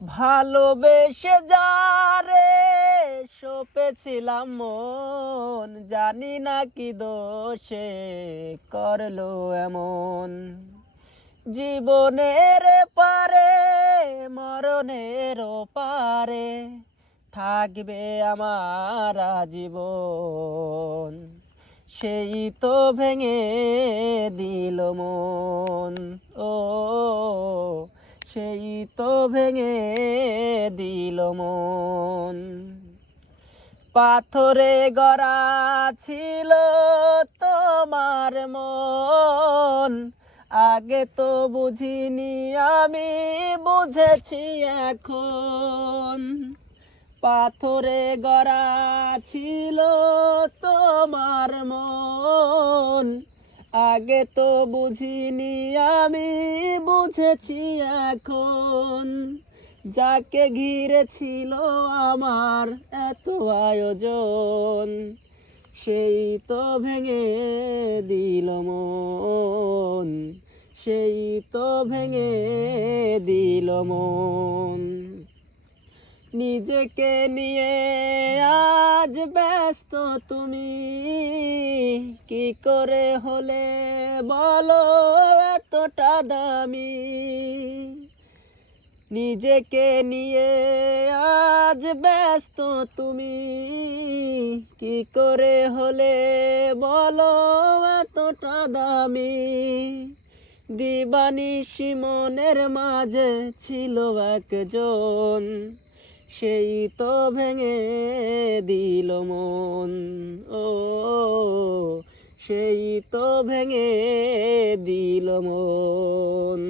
ভালোবেসে যারে সপেছিলাম মন, জানি না কি দোষে করলো এমন। জীবনের পারে মরণের পারে থাকবে আমার আজীবন। সেই তো ভেঙে দিল মন, ও সেই তো ভেঙে দিল মন। পাথরে গড়া ছিল তোমার মন, আগে তো বুঝিনি আমি, বুঝেছি এখন। পাথরে গড়া ছিল তোমার মন, আগে তো বুঝিনি আমি, বুঝেছি এখন। যাকে ঘিরে ছিল আমার এত আয়োজন, সেই তো ভেঙে দিল মন, সেই তো ভেঙে দিল মন। নিজেকে নিয়ে আজ ব্যস্ত তুমি, কি করে হলে বলো এতটা দামি। নিজেকে নিয়ে আজ ব্যস্ত তুমি, কি করে হলে বলো এতটা দামি। দিবানিশি মনের মাঝে ছিল একজন, সেই তো ভেঙে দিল মন, ও সেই তো ভেঙে দিল মন।